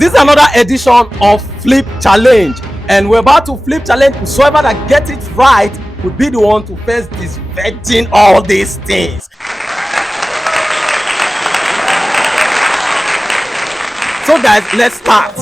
This is another edition of Flip Challenge, and we're about to flip challenge. Whoever that gets it right will be the one to first disinfecting all these things. So guys, let's start.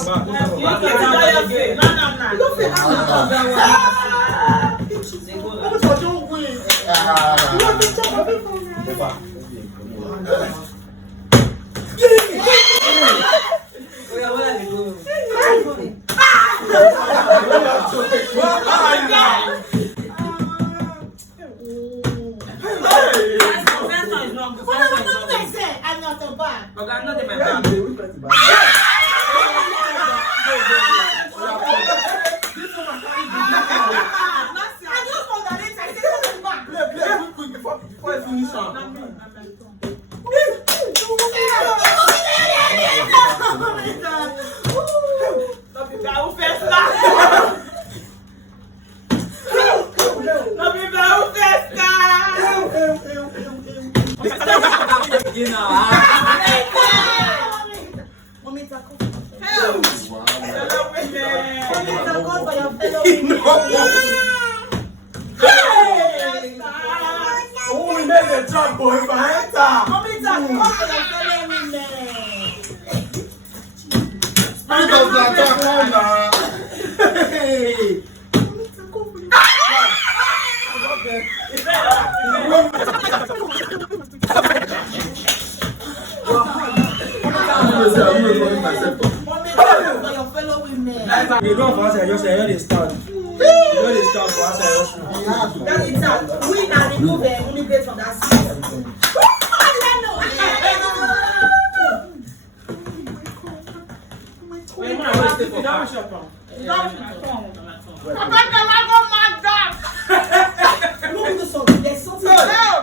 You don't for us, I just say, you start. You know they start for us, I just. We can remove the only base from that seat.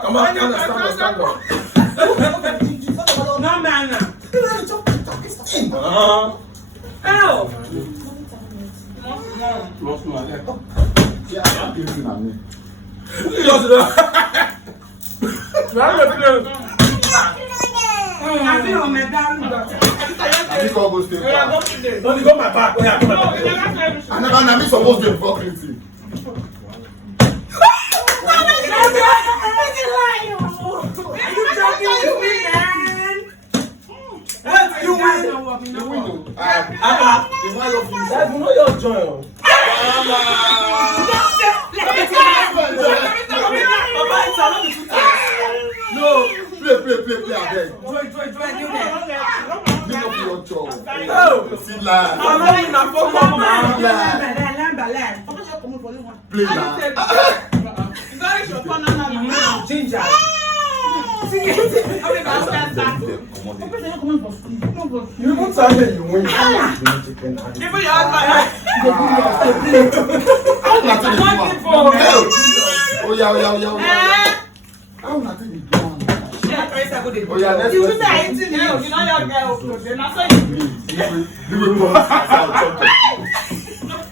Come on, stand up. No, man. Help! Don't go my back. I'm not supposed to fuck Crity. You won't say you win. Oh yeah. How nothing is done. Oh yeah, let's go.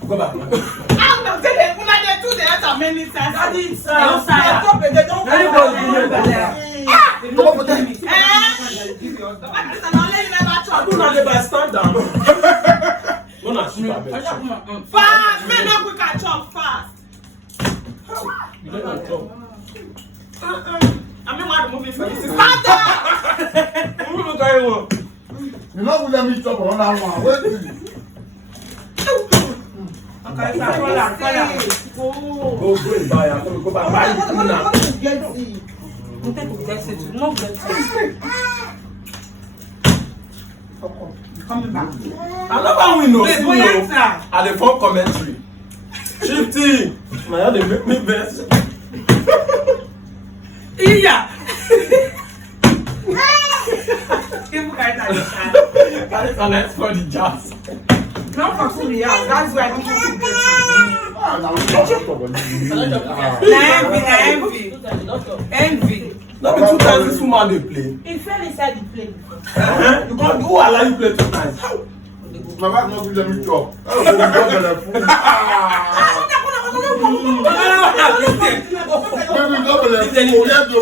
Go back. Stand down. Fast, man, now we can chop fast. You don't chop. I mean, what movie for this? Stand down. You're not going to let me chop another one. Wait. Okay, Go and buy it. Go back. Buy it. Coming back. Another window. At the phone commentary. Shifty. Now they make me best. Yeah. That is connect for the jazz. Not for food, yeah. That's why people feel envy. Not be 2 times this woman they play. He fell inside the plane. You can't do allow you play 2 times. My wife not let me chop.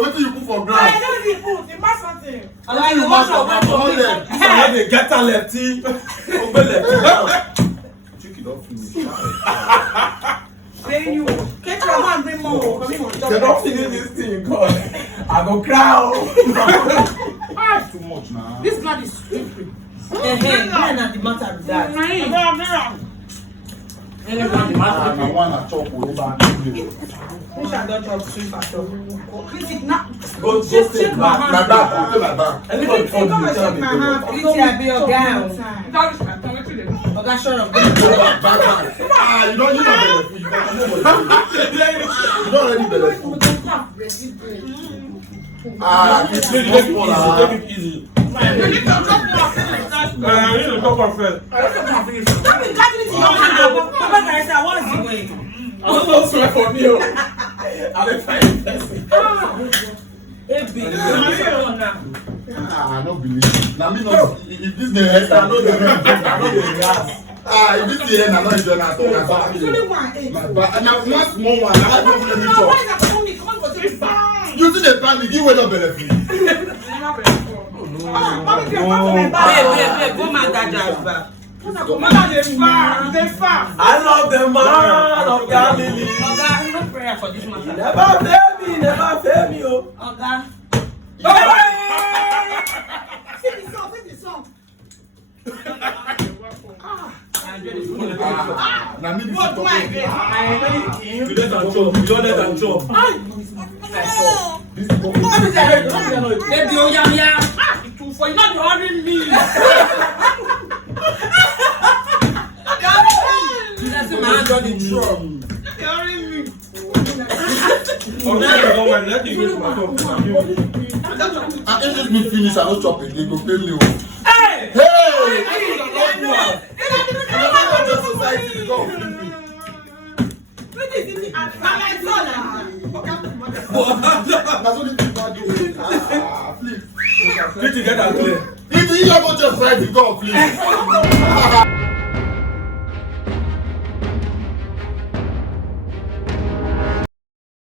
What do you put for I ground? don't see food. You buy something. I you must have one leg. They get a lefty. Open lefty. Chicken don't finish. Then you catch your hand, bring more. They don't finish this thing, God. I go cry. Too much now. This blood is stupid. Hey, not the matter with that. I want to chop with Which I don't chop soup at all. Critic, not. Go Just take shake my back. hand. my back. Anybody from Come the and shake my hand. Critic, I be your gown. Okay, shut up. Back. You don't need a belly food. You don't already belly food. It's Take it easy. I need to talk about first. I don't know swear for me. I'm a fine person. I don't believe it. Now me not if this the head, I know the if this the head, I know it's not talking about. And now one small one, I don't let me talk. You see the panic, you wait up belly. I love the man of Galilee. Never fail me, oh. Now me You let them chop. You don't let them chop. if this me finish, I don't chop it. They go pay me. Hey! Society go. That's what it is. Flip. Crity get that clear. If you go just right, you go, please.